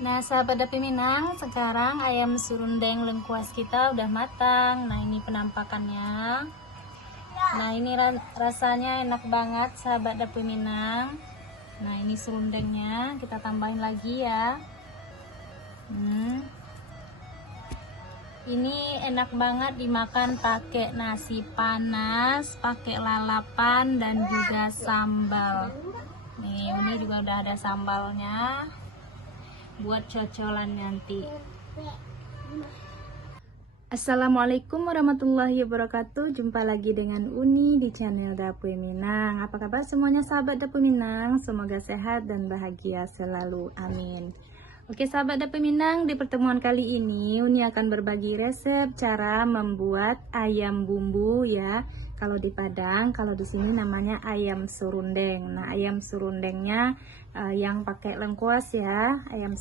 Nah, sahabat Dapi Minang, sekarang ayam serundeng lengkuas kita udah matang. Nah, ini penampakannya. Nah, ini rasanya enak banget, sahabat Dapi Minang. Nah, ini serundengnya, kita tambahin lagi ya. Ini enak banget dimakan pakai nasi panas, pakai lalapan dan juga sambal. Nih, ini juga udah ada sambalnya buat cocolan nanti. Assalamualaikum warahmatullahi wabarakatuh. Jumpa lagi dengan Uni di channel Dapi Minang. Apa kabar semuanya sahabat Dapi Minang? Semoga sehat dan bahagia selalu, amin. Oke sahabat Dapi Minang, di pertemuan kali ini Uni akan berbagi resep cara membuat ayam bumbu ya. Kalau di Padang, kalau di sini namanya ayam serundeng. Nah, ayam serundengnya yang pakai lengkuas ya, ayam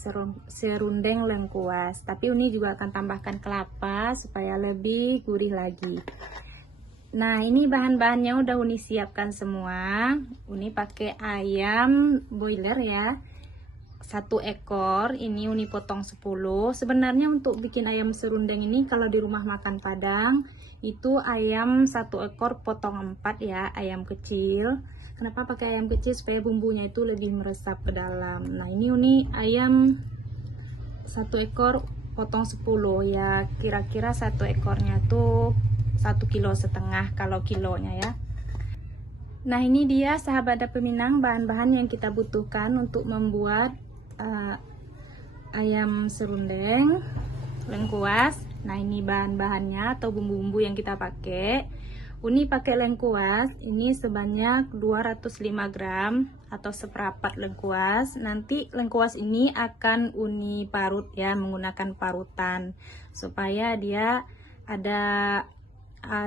serundeng lengkuas. Tapi Uni juga akan tambahkan kelapa supaya lebih gurih lagi. Nah, ini bahan-bahannya udah Uni siapkan semua. Uni pakai ayam boiler ya. 1 ekor, ini Uni potong 10. Sebenarnya untuk bikin ayam serundeng ini kalau di rumah makan Padang itu ayam 1 ekor potong 4 ya, ayam kecil. Kenapa pakai ayam kecil? Supaya bumbunya itu lebih meresap ke dalam. Nah, ini Uni ayam 1 ekor potong 10 ya, kira-kira 1 ekornya tuh 1,5 kg kalau kilonya ya. Nah, ini dia sahabat Dapi Minang bahan-bahan yang kita butuhkan untuk membuat ayam serundeng lengkuas. Nah, ini bahan-bahannya atau bumbu-bumbu yang kita pakai. Uni pakai lengkuas ini sebanyak 205 gram atau seperempat lengkuas. Nanti lengkuas ini akan Uni parut ya, menggunakan parutan supaya dia ada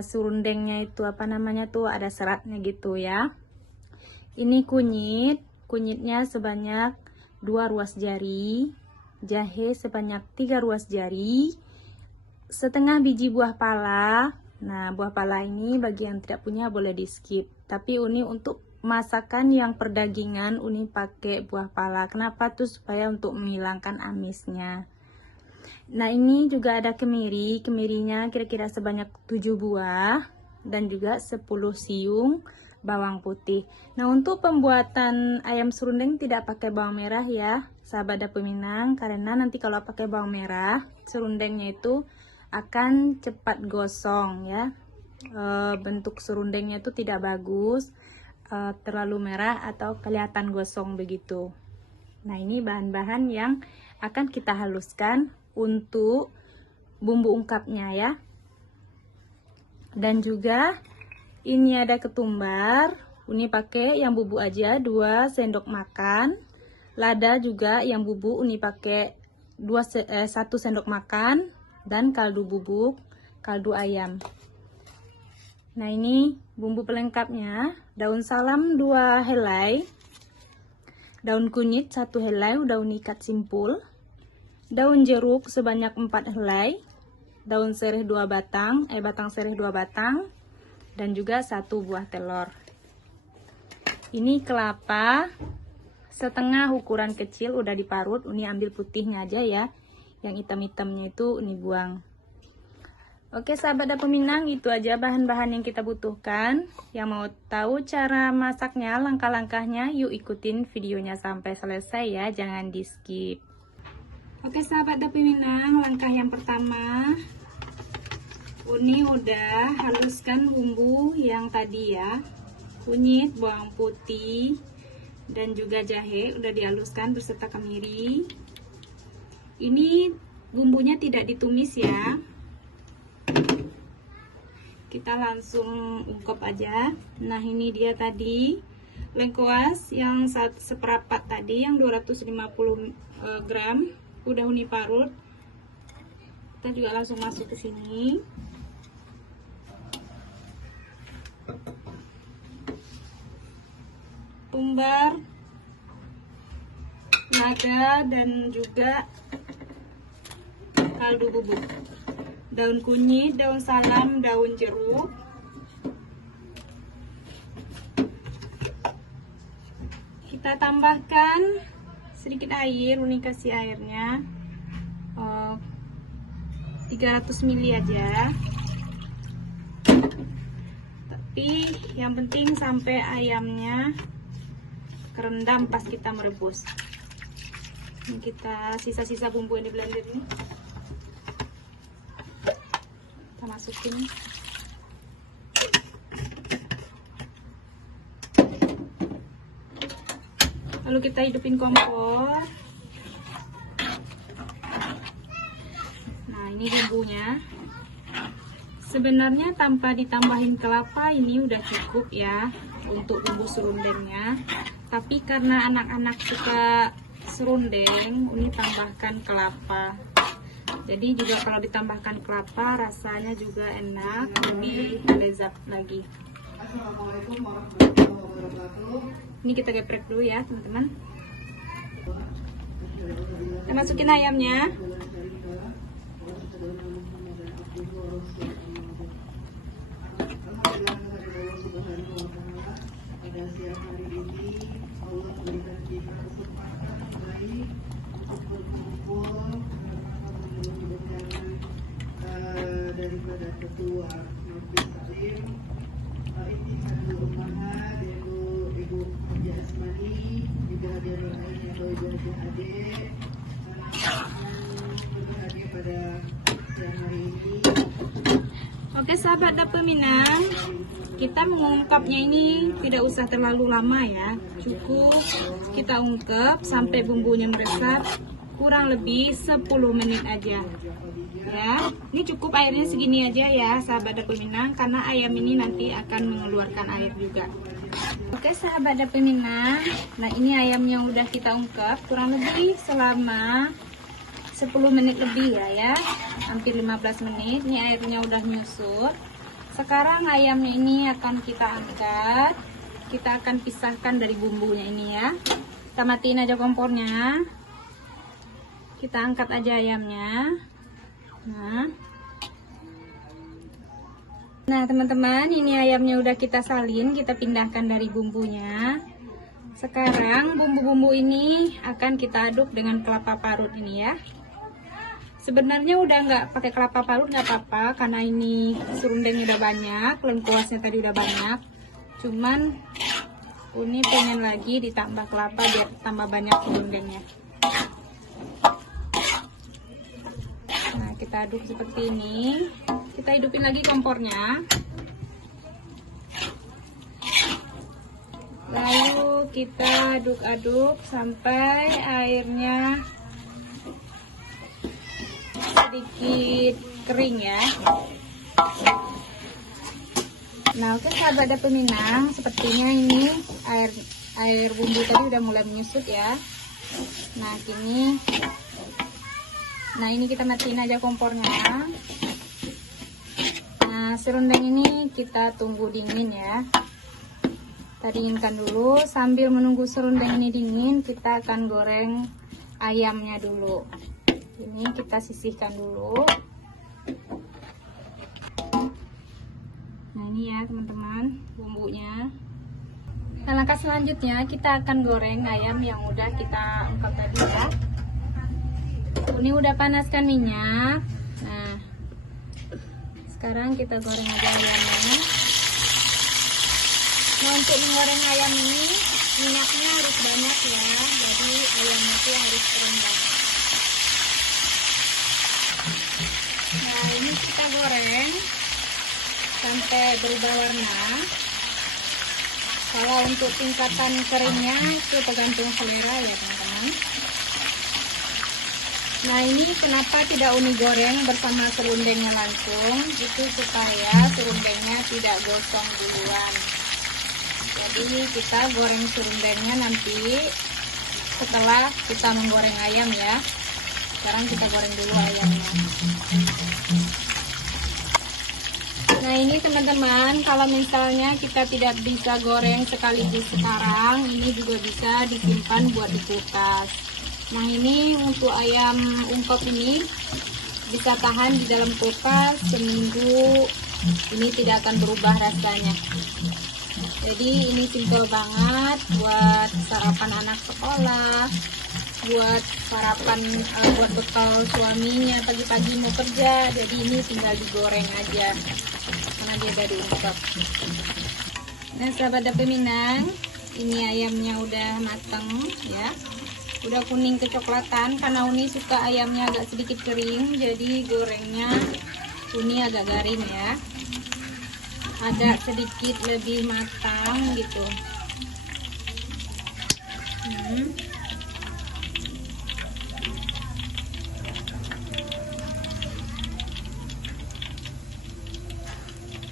serundengnya itu apa namanya tuh, ada seratnya gitu ya. Ini kunyitnya sebanyak 2 ruas jari, jahe sebanyak 3 ruas jari, setengah biji buah pala. Nah, buah pala ini bagi yang tidak punya boleh di skip. Tapi Uni untuk masakan yang perdagingan Uni pakai buah pala. Kenapa tuh? Supaya untuk menghilangkan amisnya. Nah, ini juga ada kemiri. Kemirinya kira-kira sebanyak 7 buah dan juga 10 siung bawang putih. Nah, untuk pembuatan ayam serundeng tidak pakai bawang merah ya, sahabat Dapi Minang, karena nanti kalau pakai bawang merah, serundengnya itu akan cepat gosong ya. Bentuk serundengnya itu tidak bagus, terlalu merah atau kelihatan gosong begitu. Nah, ini bahan-bahan yang akan kita haluskan untuk bumbu ungkapnya ya. Dan juga ini ada ketumbar, Uni pakai yang bubuk aja 2 sendok makan. Lada juga yang bubuk Uni pakai 1 sendok makan. Dan kaldu bubuk, kaldu ayam. Nah, ini bumbu pelengkapnya. Daun salam 2 helai. Daun kunyit 1 helai udah Uni ikat simpul. Daun jeruk sebanyak 4 helai. Daun sereh 2 batang, batang sereh 2 batang. Dan juga 1 buah telur. Ini kelapa setengah ukuran kecil udah diparut. Uni ambil putihnya aja ya, yang hitam-hitamnya itu Uni buang. Oke sahabat Dapi Minang, itu aja bahan-bahan yang kita butuhkan. Yang mau tahu cara masaknya, langkah-langkahnya, yuk ikutin videonya sampai selesai ya, jangan di skip. Oke sahabat Dapi Minang, langkah yang pertama, Uni udah haluskan bumbu yang tadi ya, kunyit, bawang putih, dan juga jahe udah dihaluskan beserta kemiri. Ini bumbunya tidak ditumis ya, kita langsung ungkep aja. Nah, ini dia tadi lengkuas yang seperempat tadi, yang 250 gram udah Uni parut. Kita juga langsung masuk ke sini. Tumbar, lada, dan juga kaldu bubuk, daun kunyit, daun salam, daun jeruk. Kita tambahkan sedikit air. Uni kasih airnya 300 ml aja, tapi yang penting sampai ayamnya kerendam pas kita merebus. Ini kita sisa-sisa bumbu yang di blender ini kita masukin. Lalu kita hidupin kompor. Nah, ini bumbunya. Sebenarnya tanpa ditambahin kelapa ini udah cukup ya untuk bumbu serundengnya. Tapi karena anak-anak suka serundeng, ini tambahkan kelapa. Jadi juga kalau ditambahkan kelapa rasanya juga enak, lebih lezat lagi. Assalamualaikum warahmatullahi wabarakatuh. Ini kita geprek dulu ya teman-teman. Kita masukin ayamnya. Pada siang hari ini Allah memberikan kita kesempatan kembali untuk berkumpul daripada ketua Majelis Taklim Ibu Ummahat, yaitu Ibu Haji Asmani, Ibu Haji Nuraini atau Ibu Haji Ade, yang berhadir pada siang hari ini. Oke sahabat dapur Minang, kita mengungkapnya ini tidak usah terlalu lama ya. Cukup kita ungkep sampai bumbunya meresap kurang lebih 10 menit aja. Ya, ini cukup airnya segini aja ya sahabat dapur Minang, karena ayam ini nanti akan mengeluarkan air juga. Oke sahabat dapur Minang, nah ini ayam yang udah kita ungkep kurang lebih selama 10 menit lebih ya, hampir 15 menit. Ini airnya udah menyusut. Sekarang ayamnya ini akan kita angkat. Kita akan pisahkan dari bumbunya ini ya. Kita matiin aja kompornya. Kita angkat aja ayamnya. Nah teman-teman, ini ayamnya udah kita salin, kita pindahkan dari bumbunya. Sekarang bumbu-bumbu ini akan kita aduk dengan kelapa parut ini ya. Sebenarnya udah nggak pakai kelapa parut nggak apa-apa, karena ini serundengnya udah banyak, lengkuasnya tadi udah banyak. Cuman Uni pengen lagi ditambah kelapa biar tambah banyak serundengnya. Nah kita aduk seperti ini. Kita hidupin lagi kompornya. Lalu kita aduk-aduk sampai airnya sedikit kering ya. Nah oke sahabat dapur Minang, sepertinya ini air bumbu tadi udah mulai menyusut ya. Nah ini kita matiin aja kompornya. Nah serundeng ini kita tunggu dingin ya. Kita dinginkan dulu. Sambil menunggu serundeng ini dingin, kita akan goreng ayamnya dulu. Ini kita sisihkan dulu. Nah ini ya teman-teman bumbunya. Nah langkah selanjutnya kita akan goreng ayam yang udah kita ungkap tadi ya. Ini udah panaskan minyak. Nah sekarang kita goreng aja ayamnya. Nah untuk menggoreng ayam ini minyaknya harus banyak ya, jadi ayamnya itu harus kering banget. Nah ini kita goreng sampai berubah warna. Kalau untuk tingkatan keringnya itu tergantung selera ya teman-teman. Nah ini kenapa tidak Uni goreng bersama serundengnya langsung, itu supaya serundengnya tidak gosong duluan. Jadi kita goreng serundengnya nanti setelah kita menggoreng ayam ya. Sekarang kita goreng dulu ayamnya. Nah ini teman-teman, kalau misalnya kita tidak bisa goreng sekaligus sekarang, ini juga bisa disimpan buat di kulkas. Nah ini untuk ayam ungkep ini bisa tahan di dalam kulkas seminggu, ini tidak akan berubah rasanya. Jadi ini simple banget buat sarapan anak sekolah buat sarapan, buat bekal suaminya pagi-pagi mau kerja. Jadi ini tinggal digoreng aja karena dia udah diungkep. Nah sahabat dapur Minang, ini ayamnya udah mateng ya, udah kuning kecoklatan. Karena Uni suka ayamnya agak sedikit kering, jadi gorengnya Uni agak garing ya, ada sedikit lebih matang gitu.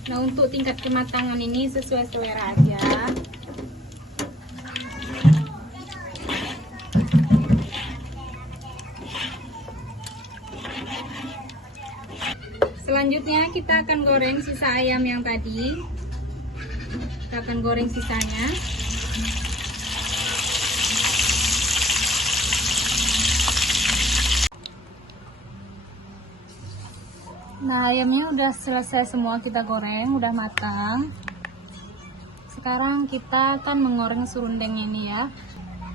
Nah untuk tingkat kematangan ini sesuai selera aja. Selanjutnya kita akan goreng sisa ayam yang tadi. Kita akan goreng sisanya. Nah ayamnya udah selesai semua kita goreng, udah matang. Sekarang kita akan menggoreng serundeng ini ya.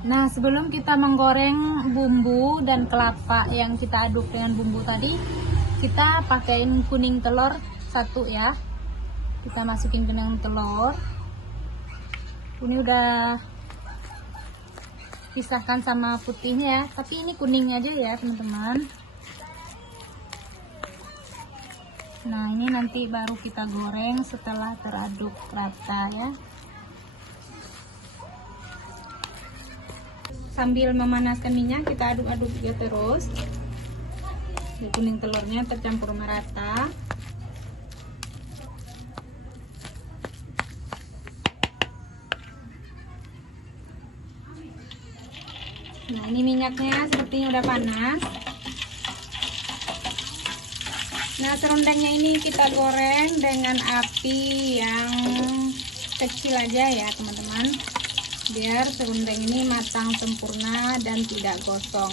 Nah sebelum kita menggoreng bumbu dan kelapa yang kita aduk dengan bumbu tadi, kita pakaiin kuning telur 1 ya. Kita masukin kuning telur. Ini udah pisahkan sama putihnya ya, tapi ini kuningnya aja ya teman-teman. Nah ini nanti baru kita goreng setelah teraduk rata ya. Sambil memanaskan minyak kita aduk-aduk juga terus. Kuning telurnya tercampur merata. Nah ini minyaknya sepertinya udah panas. Nah serundengnya ini kita goreng dengan api yang kecil aja ya teman-teman, biar serundeng ini matang sempurna dan tidak gosong.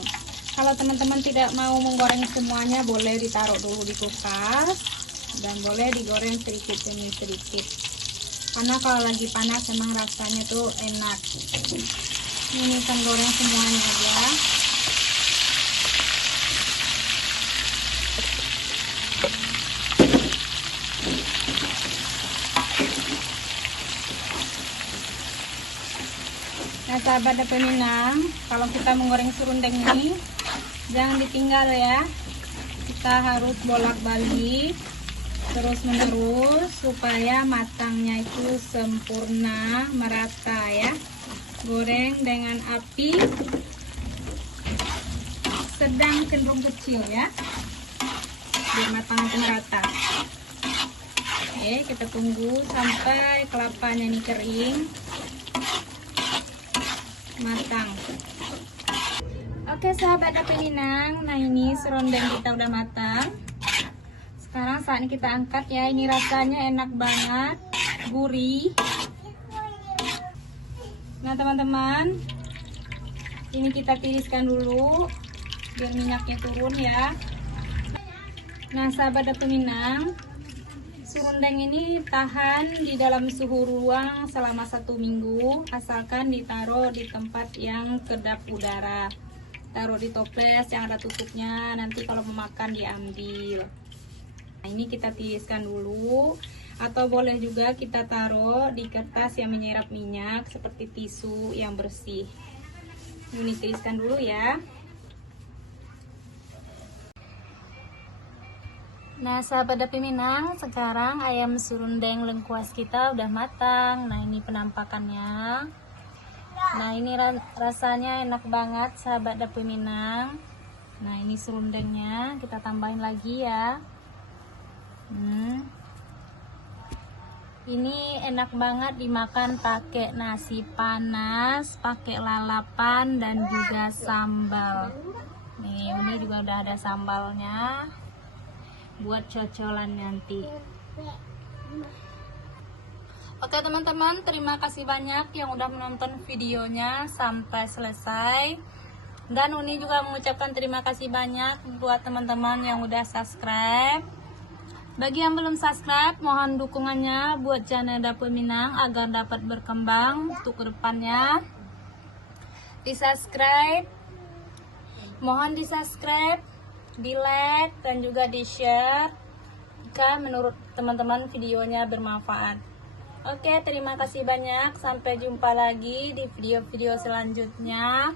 Kalau teman-teman tidak mau menggoreng semuanya, boleh ditaruh dulu di kulkas dan boleh digoreng sedikit demi sedikit, karena kalau lagi panas memang rasanya tuh enak. Ini kan goreng semuanya aja. Nah sahabat dapur Minang, kalau kita menggoreng serundeng ini jangan ditinggal ya. Kita harus bolak-balik terus menerus supaya matangnya itu sempurna merata ya. Goreng dengan api sedang cenderung kecil ya, biar matang itu merata. Oke, kita tunggu sampai kelapanya ini kering matang. Oke sahabat dapur Minang, nah ini serundeng kita udah matang. Sekarang saatnya kita angkat ya. Ini rasanya enak banget, gurih. Nah teman-teman, ini kita tiriskan dulu biar minyaknya turun ya. Nah sahabat dapur Minang, serundeng ini tahan di dalam suhu ruang selama 1 minggu, asalkan ditaruh di tempat yang kedap udara. Taruh di toples yang ada tutupnya, nanti kalau mau makan diambil. Nah ini kita tiriskan dulu, atau boleh juga kita taruh di kertas yang menyerap minyak seperti tisu yang bersih. Ini tiriskan dulu ya. Nah sahabat dapur Minang, sekarang ayam serundeng lengkuas kita udah matang. Nah ini penampakannya. Nah ini rasanya enak banget sahabat dapur Minang. Nah ini serundengnya kita tambahin lagi ya. Ini enak banget dimakan pakai nasi panas, pakai lalapan dan juga sambal. Nih ini juga udah ada sambalnya buat cocolan nanti. Oke teman-teman, terima kasih banyak yang udah menonton videonya sampai selesai. Dan Uni juga mengucapkan terima kasih banyak buat teman-teman yang udah subscribe. Bagi yang belum subscribe, mohon dukungannya buat channel Dapur Minang agar dapat berkembang untuk kedepannya. Di subscribe, Mohon di subscribe, di like, dan juga di share jika menurut teman-teman videonya bermanfaat. Oke, terima kasih banyak. Sampai jumpa lagi di video-video selanjutnya.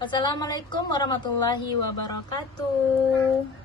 Wassalamualaikum warahmatullahi wabarakatuh.